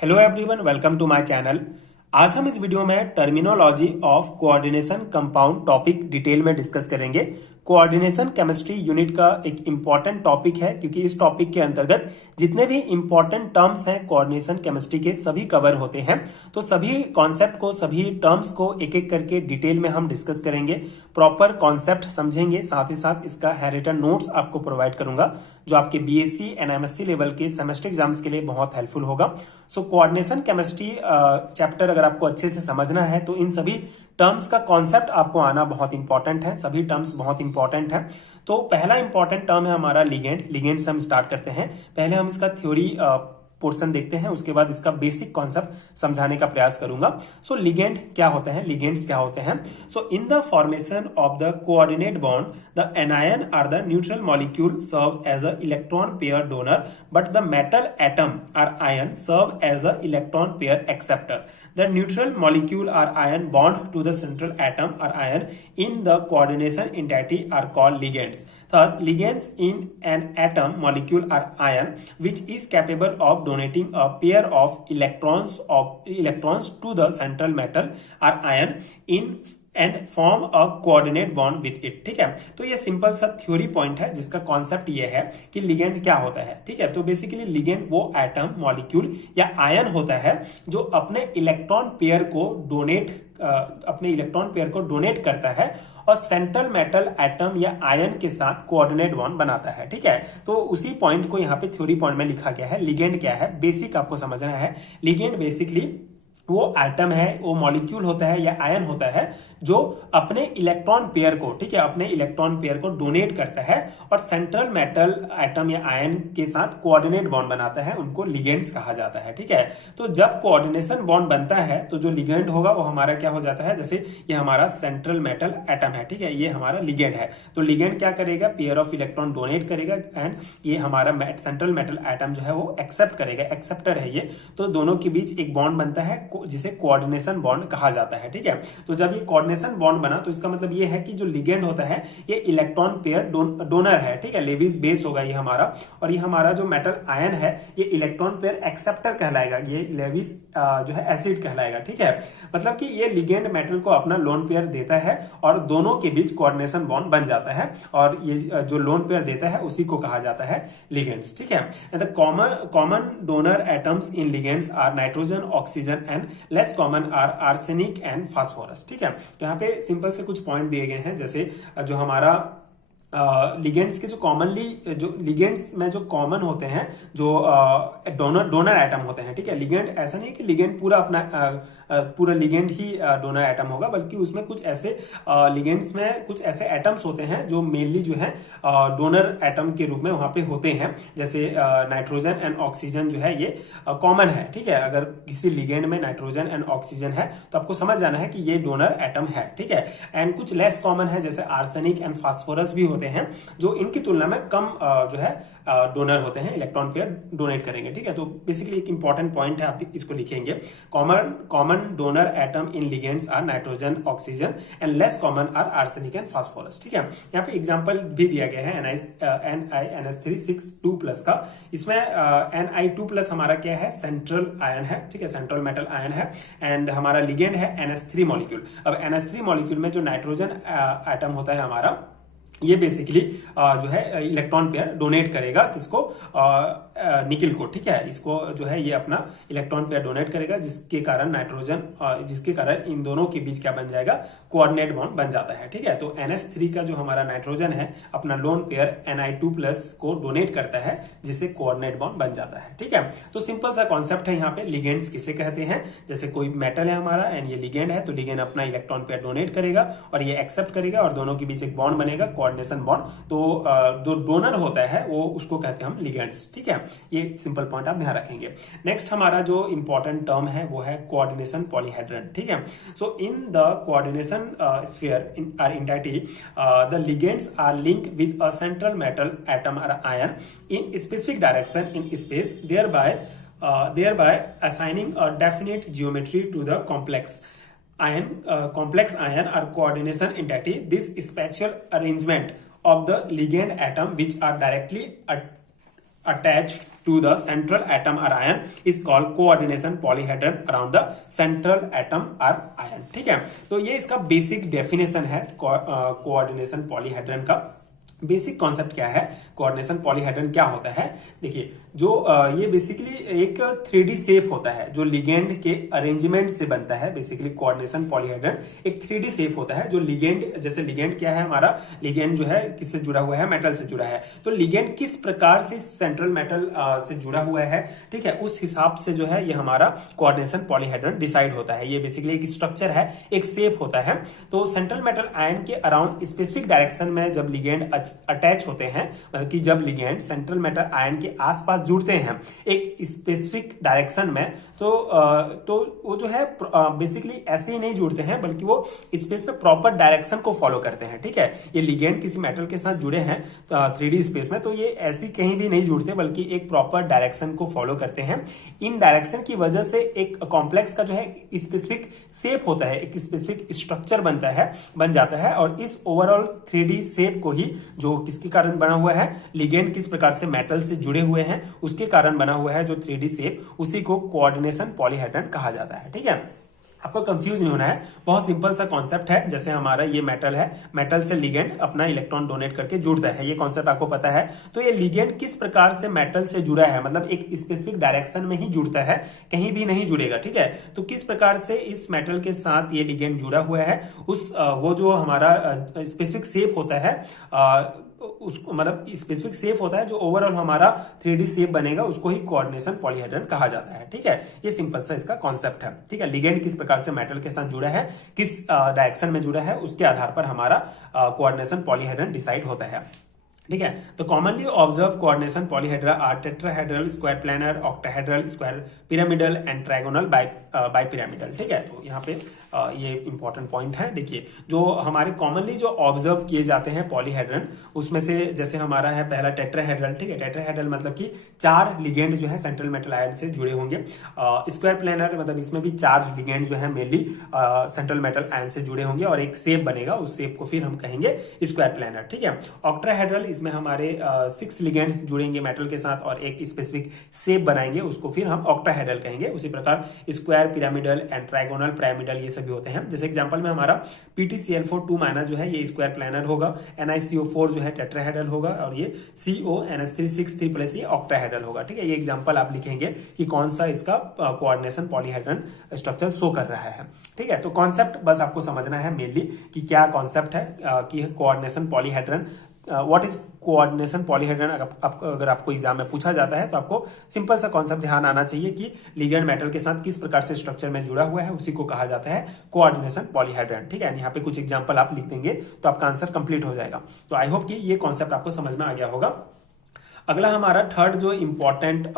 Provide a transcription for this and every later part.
Hello everyone, welcome to my channel. आज हम इस वीडियो में terminology of coordination compound topic detail में डिस्कस करेंगे। कोऑर्डिनेशन केमिस्ट्री यूनिट का एक इंपॉर्टेंट टॉपिक है, क्योंकि इस टॉपिक के अंतर्गत जितने भी इंपॉर्टेंट टर्म्स हैं कोऑर्डिनेशन केमिस्ट्री के सभी कवर होते हैं। तो सभी कॉन्सेप्ट को, सभी टर्म्स को एक एक करके डिटेल में हम डिस्कस करेंगे, प्रॉपर कॉन्सेप्ट समझेंगे, साथ ही साथ इसका हैंडरिटन नोट्स आपको प्रोवाइड करूंगा जो आपके बीएससी एंड एमएससी लेवल के सेमेस्टर एग्जाम्स के लिए बहुत हेल्पफुल होगा। सो कोऑर्डिनेशन केमिस्ट्री चैप्टर अगर आपको अच्छे से समझना है तो इन सभी टर्म्स का कॉन्सेप्ट आपको आना बहुत इंपॉर्टेंट है। सभी टर्म्स बहुत इंपॉर्टेंट है। तो पहला इंपॉर्टेंट टर्म है हमारा लिगेंड। लिगेंड से हम स्टार्ट करते हैं। पहले हम इसका थ्योरी पोर्शन देखते हैं, उसके बाद इसका बेसिक कॉन्सेप्ट समझाने का प्रयास करूंगा। सो लिगेंड क्या होते हैं, लिगेंड्स क्या होते हैं? So in the formation of the coordinate bond the anion or the neutral molecule serve as a electron pair donor, but the metal atom or ion serve as a electron pair acceptor. The neutral molecule or ion bond to the central atom or ion in the coordination entity are called ligands. Thus, ligands in an atom, molecule or ion which is capable of donating a pair of electrons to the central metal or ion in and form a coordinate bond with it. ठीक है, तो ये simple सा theory point है जिसका concept ये है कि लिगेंड क्या होता है। ठीक है, तो बेसिकली लिगेंड वो एटम, मॉलिक्यूल या आयन होता है जो अपने इलेक्ट्रॉन पेयर को डोनेट करता है और सेंट्रल मेटल एटम या आयन के साथ कोऑर्डिनेट बॉन्ड बनाता है। ठीक है, तो उसी पॉइंट को यहाँ पे थ्योरी पॉइंट में लिखा गया है। लिगेंड क्या है, बेसिक आपको समझना है। लिगेंड बेसिकली वो एटम है, वो मॉलिक्यूल होता है या आयन होता है जो अपने इलेक्ट्रॉन पेयर को, ठीक है, अपने इलेक्ट्रॉन पेयर को डोनेट करता है और सेंट्रल मेटल एटम या आयन के साथ कोऑर्डिनेट बॉन्ड बनाता है। उनको लिगेंड्स कहा जाता है। ठीक है, तो जब कोऑर्डिनेशन बॉन्ड बनता है तो जो लिगेंड होगा वो हमारा क्या हो जाता है, जैसे ये हमारा सेंट्रल मेटल एटम है, ठीक है, ये हमारा लिगेंड है। तो लिगेंड क्या करेगा, पेयर ऑफ इलेक्ट्रॉन डोनेट करेगा एंड ये हमारा सेंट्रल मेटल एटम जो है वो एक्सेप्ट करेगा, एक्सेप्टर है ये। तो दोनों के बीच एक बॉन्ड बनता है जिसे कोऑर्डिनेशन बॉन्ड कहा जाता है। ठीक है, तो जब ये कोऑर्डिनेशन बॉन्ड बना तो इसका मतलब ये है कि जो लिगेंड होता है ये इलेक्ट्रॉन पेयर डोनर है। ठीक है, लेविस बेस होगा ये हमारा, और ये हमारा जो मेटल आयन है ये इलेक्ट्रॉन पेयर एक्सेप्टर कहलाएगा, ये लेविस जो है एसिड कहलाएगा। ठीक है, मतलब कि ये लिगेंड मेटल को अपना लोन पेयर देता है और दोनों के बीच कोऑर्डिनेशन बॉन्ड बन जाता है, और ये जो लोन पेयर देता है उसी को कहा जाता है लिगेंड्स। ठीक है, the common donor atoms in ligands are nitrogen, oxygen and less common are arsenic and phosphorus. ठीक है, यहाँ पे सिंपल से कुछ पॉइंट दिए गए हैं, जैसे जो हमारा लिगेंड्स के जो कॉमनली जो लिगेंड्स में जो कॉमन होते हैं, जो डोनर एटम होते हैं। ठीक है, लिगेंड ऐसा नहीं है कि लिगेंड पूरा अपना पूरा लिगेंड ही डोनर एटम होगा, बल्कि उसमें कुछ ऐसे लिगेंड्स में कुछ ऐसे एटम्स होते हैं जो मेनली जो है डोनर एटम के रूप में वहां पे होते हैं, जैसे नाइट्रोजन एंड ऑक्सीजन जो है ये कॉमन है। ठीक है, अगर किसी लिगेंड में नाइट्रोजन एंड ऑक्सीजन है तो आपको समझ जाना है कि ये डोनर एटम है। ठीक है, एंड कुछ लेस कॉमन है जैसे आर्सेनिक एंड फास्फोरस भी होते हैं जो इनकी तुलना में कम जो है डोनर होते हैं, इलेक्ट्रॉन पेयर डोनेट करेंगे। ठीक है, तो बेसिकली एक इंपॉर्टेंट पॉइंट है, आप इसको लिखेंगे। Common donor atom in ligands are nitrogen, oxygen and less common are arsenic and phosphorus. ठीक है, यहाँ पे एग्जांपल भी दिया गया है NiNH3 6 2+ का। इसमें Ni2+ हमारा क्या है, सेंट्रल आयन है। ठीक है, सेंट्रल मेटल आयन है, एंड हमारा लिगेंड है NH3 मॉलिक्यूल। अब NH3 मॉलिक्यूल में जो नाइट्रोजन एटम होता है हमारा, ये बेसिकली जो है इलेक्ट्रॉन पेयर डोनेट करेगा किसको, निकिल को। ठीक है, इसको जो है ये अपना इलेक्ट्रॉन पेयर डोनेट करेगा, जिसके कारण इन दोनों के बीच क्या बन जाएगा, कोऑर्डिनेट बॉन्ड बन जाता है। ठीक है, तो NH3 का जो हमारा नाइट्रोजन है अपना लोन पेयर Ni2+ को डोनेट करता है, जिससे कोऑर्डिनेट बॉन्ड बन जाता है। ठीक है, तो सिंपल सा कॉन्सेप्ट है यहाँ पे। लिगेंड्स किसे कहते हैं, जैसे कोई मेटल है हमारा एंड ये लिगेंड है, तो लिगेंड अपना इलेक्ट्रॉन पेयर डोनेट करेगा और ये एक्सेप्ट करेगा और दोनों के बीच एक बॉन्ड बनेगा, कोऑर्डिनेशन बॉन्ड। तो जो डोनर होता है वो उसको कहते हैं हम लिगेंड्स। ठीक है, ये सिंपल पॉइंट आप ध्यान रखेंगे। नेक्स्ट हमारा जो इंपॉर्टेंट टर्म है वो है कोऑर्डिनेशन पॉलीहेड्रन। ठीक है, so in the coordination sphere in or entity the ligands are linked with a central metal atom और ion in specific direction in space, thereby assigning a definite geometry to the complex ion or coordination entity. This spatial arrangement of the ligand atom which are directly attached to the central atom or ion is called coordination polyhedron around the central atom or ion। ठीक है, तो ये इसका basic definition है coordination polyhedron का। Basic concept क्या है, coordination polyhedron क्या होता है? देखिए, जो ये बेसिकली एक 3D शेप होता है जो लिगेंड के अरेंजमेंट से बनता है। बेसिकली कोऑर्डिनेशन पॉलीहेड्रन एक 3D शेप होता है जो लिगेंड, जैसे लिगेंड क्या है हमारा, लिगेंड जो है किससे जुड़ा हुआ है, मेटल से जुड़ा है, तो लिगेंड किस प्रकार से सेंट्रल मेटल से जुड़ा हुआ है, ठीक है, उस हिसाब से जो है ये हमारा कोऑर्डिनेशन पॉलीहेड्रन डिसाइड होता है। ये बेसिकली एक स्ट्रक्चर है, एक शेप होता है। तो सेंट्रल मेटल आयन के अराउंड स्पेसिफिक डायरेक्शन में जब लिगेंड अटैच होते हैं, मतलब कि जब लिगेंड सेंट्रल मेटल आयन के आसपास जुड़ते हैं एक स्पेसिफिक डायरेक्शन में, तो वो जो है बेसिकली ऐसे ही नहीं जुड़ते हैं, बल्कि वो स्पेस में प्रॉपर डायरेक्शन को फॉलो करते हैं। ठीक है, ये लिगेंड किसी मेटल के साथ जुड़े हैं 3D स्पेस में, तो ये ऐसी कहीं भी नहीं जुड़ते, बल्कि एक प्रॉपर डायरेक्शन को फॉलो करते हैं। इन डायरेक्शन की वजह से एक कॉम्प्लेक्स का जो है स्पेसिफिक शेप होता है, एक स्पेसिफिक स्ट्रक्चर बन जाता है। और इस ओवरऑल 3D शेप को ही, जो किसके कारण बना हुआ है, लिगेंड किस प्रकार से मेटल से जुड़े हुए हैं उसके कारण बना हुआ है जो 3D शेप, उसी को कोऑर्डिनेशन पॉलीहेड्रन कहा जाता है। ठीक है, आपको कंफ्यूज नहीं होना है, बहुत सिंपल सा कॉन्सेप्ट है। जैसे हमारा ये मेटल है, मेटल से लिगेंड अपना इलेक्ट्रॉन डोनेट करके जुड़ता है, ये कॉन्सेप्ट आपको पता है। तो ये लिगेंड किस प्रकार से मेटल से जुड़ा है, मतलब एक स्पेसिफिक डायरेक्शन में ही जुड़ता है, कहीं भी नहीं जुड़ेगा। ठीक है, तो किस प्रकार से इस मेटल के साथ ये लिगेंड जुड़ा हुआ है, उस वो जो हमारा स्पेसिफिक शेप होता है, उसको मतलब स्पेसिफिक शेप होता है जो ओवरऑल हमारा 3D शेप बनेगा, उसको ही कोऑर्डिनेशन पॉलीहेड्रन कहा जाता है। ठीक है, ये सिंपल सा इसका कॉन्सेप्ट है। ठीक है, लिगेंड किस प्रकार से मेटल के साथ जुड़ा है, किस डायरेक्शन में जुड़ा है, उसके आधार पर हमारा कोऑर्डिनेशन पॉलीहेड्रन डिसाइड होता है। ठीक है, तो commonly observe coordination polyhedra are tetrahedral, square planar, octahedral, square pyramidal and trigonal bipyramidal. ठीक है, तो यहाँ पे ये इंपॉर्टेंट पॉइंट है। देखिए, जो हमारे कॉमनली जो ऑब्जर्व किए जाते हैं पॉलीहेड्रन, उसमें से जैसे हमारा है पहला टेट्राहेड्रल। ठीक है, टेट्राहेड्रल मतलब कि 4 लिगेंड जो है सेंट्रल मेटल आयन से जुड़े होंगे। स्क्वायर प्लैनर मतलब इसमें भी 4 लिगेंड जो है मेनली सेंट्रल मेटल आयन से जुड़े होंगे और एक शेप बनेगा, उस शेप को फिर हम कहेंगे स्क्वायर प्लैनर। ठीक है, ऑक्टाहेड्रल इसमें हमारे 6 लिगेंड जुड़ेंगे मेटल के साथ और एक स्पेसिफिक शेप बनाएंगे, उसको फिर हम ऑक्टाहेड्रल कहेंगे। उसी प्रकार square pyramidal and trigonal pyramidal ये सभी होते हैं। जैसे एग्जांपल में हमारा PtCl4 2- जो है ये स्क्वायर प्लैनर होगा, NiCO4 जो है टेट्राहेड्रल होगा और ये CONH3 6 ये ऑक्टाहेड्रल होगा। ठीक है, ये एग्जांपल आप लिखेंगे कि कौन सा इसका कोऑर्डिनेशन पॉलीहेड्रन स्ट्रक्चर शो कर रहा है। ठीक है, तो कॉन्सेप्ट बस आपको समझना है मेनली कि क्या कॉन्सेप्ट है कि coordination polyhedron, what is coordination polyhedron. अगर आपको एग्जाम में पूछा जाता है तो आपको सिंपल सा कॉन्सेप्ट ध्यान आना चाहिए कि लिगेंड मेटल के साथ किस प्रकार से स्ट्रक्चर में जुड़ा हुआ है, उसी को कहा जाता है कोऑर्डिनेशन पॉलीहेड्रन। ठीक है, यहाँ पे कुछ एग्जांपल आप लिख देंगे तो आपका आंसर कंप्लीट हो जाएगा। तो आई होप कि ये कॉन्सेप्ट आपको समझ में आ गया होगा। अगला हमारा थर्ड जो इंपॉर्टेंट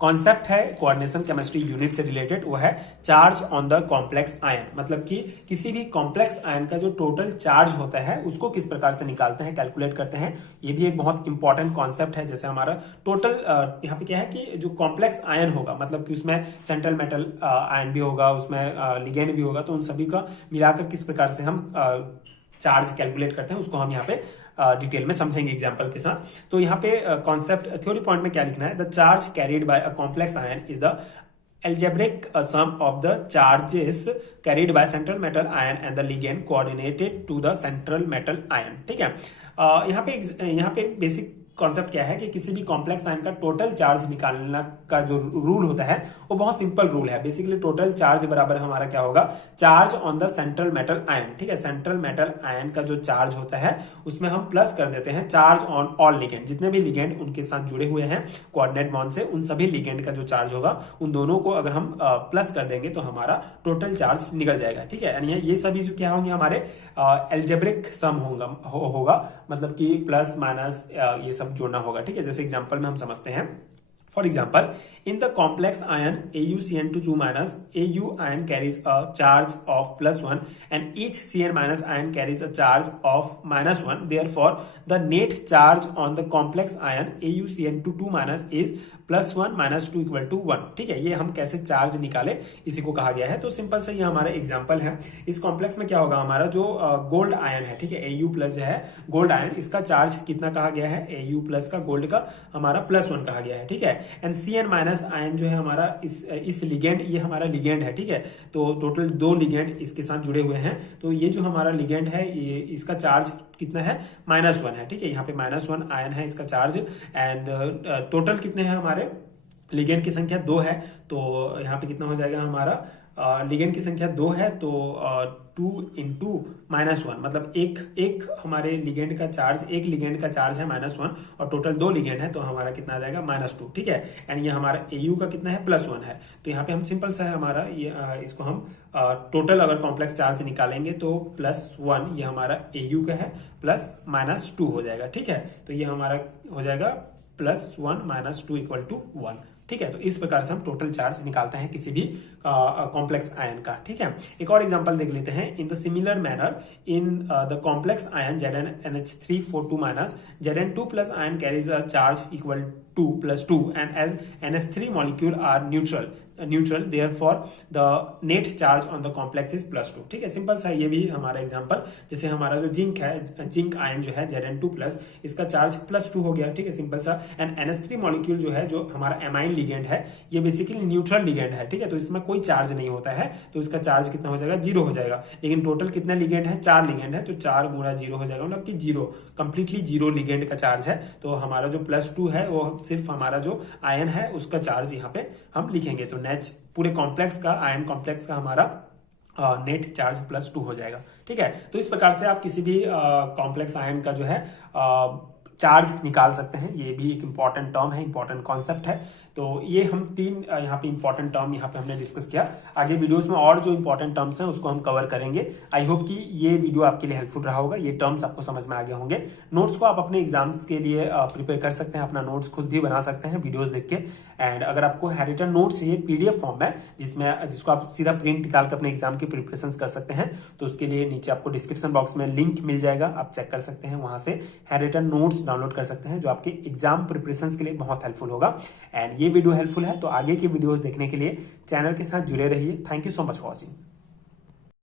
कॉन्सेप्ट है कोऑर्डिनेशन केमिस्ट्री यूनिट से रिलेटेड, वो है charge on the complex ion. मतलब कि किसी भी कॉम्प्लेक्स आयन का जो टोटल चार्ज होता है उसको किस प्रकार से निकालते हैं, कैलकुलेट करते हैं। ये भी एक बहुत इंपॉर्टेंट कॉन्सेप्ट है। जैसे हमारा टोटल यहाँ पे क्या है कि जो कॉम्प्लेक्स आयन होगा, मतलब कि उसमें सेंट्रल मेटल आयन भी होगा, उसमें लिगेंड भी होगा, तो उन सभी का मिलाकर किस प्रकार से हम चार्ज कैलकुलेट करते हैं उसको हम यहाँ पे डिटेल में समझेंगे एग्जांपल के साथ। तो यहाँ पे कॉन्सेप्ट थ्योरी पॉइंट में क्या लिखना है, the charge carried by a complex ion is the algebraic sum of the charges carried by central metal ion and the ligand coordinated to the central metal ion। ठीक है, यहाँ पे basic concept क्या है कि किसी भी कॉम्प्लेक्स आयन का टोटल चार्ज निकालना का जो रूल होता है वो बहुत सिंपल रूल है। बेसिकली टोटल चार्ज बराबर हमारा क्या होगा, charge on the central metal ion. ठीक है, सेंट्रल मेटल आयन का जो चार्ज होता है उसमें हम प्लस कर देते हैं चार्ज ऑन ऑल लिगेंड, जितने भी लिगेंड उनके साथ जुड़े हुए हैं कोऑर्डिनेट बॉन्ड से, उन सभी लिगेंड का जो चार्ज होगा उन दोनों को अगर हम प्लस कर देंगे तो हमारा टोटल चार्ज निकल जाएगा। ठीक है, यानी ये सभी जो क्या होंगे हमारे एल्जेब्रिक सम होगा, मतलब कि प्लस माइनस ये सब जोड़ना होगा। ठीक है, जैसे एग्जांपल में हम समझते हैं। For example, in the complex ion AuCN2 Au ion carries a charge of +1 and each Cn- ion carries a charge of -1. Therefore, the net charge on the complex ion AuCN2 is +1 -2 = 1। ठीक है, ये हम कैसे charge निकाले इसी को कहा गया है। तो सिंपल से ये हमारा एग्जांपल है। इस कॉम्प्लेक्स में क्या होगा, हमारा जो गोल्ड आयन है, ठीक है, Au+ जो है गोल्ड आयन, इसका चार्ज कितना कहा गया है, Au+ का गोल्ड का हमारा +1 कहा गया है। ठीक है, एंड Cn- आयन जो है हमारा इस लिगेंड, ये हमारा लिगेंड है। ठीक है, तो टोटल 2 लिगेंड इसके साथ जुड़े हुए हैं। तो ये जो हमारा लिगेंड है, ये इसका चार्ज कितना है, -1 है। ठीक है, यहाँ पे -1 आयन है इसका चार्ज। एंड टोटल कितने हैं हमारे, लिगेंड की संख्या 2 है। तो यहाँ पे कितना हो जाएगा हमारा, लिगेंड की संख्या 2 है, तो 2 × -1 मतलब एक हमारे लिगेंड का चार्ज, एक लिगेंड का चार्ज है -1 और टोटल 2 लिगेंड है, तो हमारा कितना आ जाएगा, -2। ठीक है, एंड ये हमारा Au का कितना है, +1 है। तो यहाँ पे हम सिंपल सा है हमारा ये, इसको हम टोटल अगर कॉम्प्लेक्स चार्ज निकालेंगे तो +1 ये हमारा Au का है, प्लस -2 हो जाएगा। ठीक है, तो ये हमारा हो जाएगा +1 - 2 = 1। ठीक है, तो इस प्रकार से हम टोटल चार्ज निकालते हैं किसी भी कॉम्प्लेक्स आयन का। ठीक है, एक और एग्जांपल देख लेते हैं। In the similar manner in the complex ion ZnNH3 4 2- Zn2+ ion carries a charge equal to +2 and as NH3 molecule are neutral therefore the net charge on the complex is +2। ठीक है, simple सा ये भी हमारा example. जैसे हमारा जो zinc है, जिंक आयन जो है Zn2+, इसका चार्ज +2 हो गया। ठीक है, सिंपल सा। एंड NH3 मॉलिक्यूल जो है, जो हमारा एमाइन लिगेंड है, ये बेसिकली न्यूट्रल लिगेंड है। ठीक है, तो इसमें कोई चार्ज नहीं होता है, तो इसका चार्ज कितना हो जाएगा, 0 हो जाएगा। लेकिन टोटल कितने लिगेंड है, 4 लिगेंड है, तो 4 × 0 हो जाएगा, मतलब कि 0, कंप्लीटली 0 लिगेंड का चार्ज है। तो हमारा जो +2 है वो सिर्फ हमारा जो आयन है उसका चार्ज यहाँ पे हम लिखेंगे। तो पूरे कॉम्प्लेक्स का, आयन कॉम्प्लेक्स का हमारा नेट चार्ज +2 हो जाएगा। ठीक है, तो इस प्रकार से आप किसी भी कॉम्प्लेक्स आयन का जो है चार्ज निकाल सकते हैं। ये भी एक इंपॉर्टेंट टर्म है, इंपॉर्टेंट कॉन्सेप्ट है। तो ये हम 3 यहाँ पे इंपॉर्टेंट टर्म यहाँ पे हमने डिस्कस किया। आगे वीडियोस में और जो इंपॉर्टेंट टर्म्स हैं उसको हम कवर करेंगे। आई होप कि ये वीडियो आपके लिए हेल्पफुल रहा होगा, ये टर्म्स आपको समझ में आ गए होंगे। नोट्स को आप अपने एग्जाम्स के लिए प्रिपेयर कर सकते हैं, अपना नोट्स खुद भी बना सकते हैं वीडियोज देख के। एंड अगर आपको हैंडरिटन नोट्स चाहिए PDF फॉर्म में, जिसको आप सीधा प्रिंट निकाल कर अपने एग्जाम की प्रिपरेशन कर सकते हैं, तो उसके लिए नीचे आपको डिस्क्रिप्शन बॉक्स में लिंक मिल जाएगा, आप चेक कर सकते हैं। वहां से हैंडरिटन नोट्स डाउनलोड कर सकते हैं, जो आपके एग्जाम प्रिपरेशन के लिए बहुत हेल्पफुल होगा। एंड ये वीडियो हेल्पफुल है तो आगे की वीडियोस देखने के लिए चैनल के साथ जुड़े रहिए। Thank you so much for watching.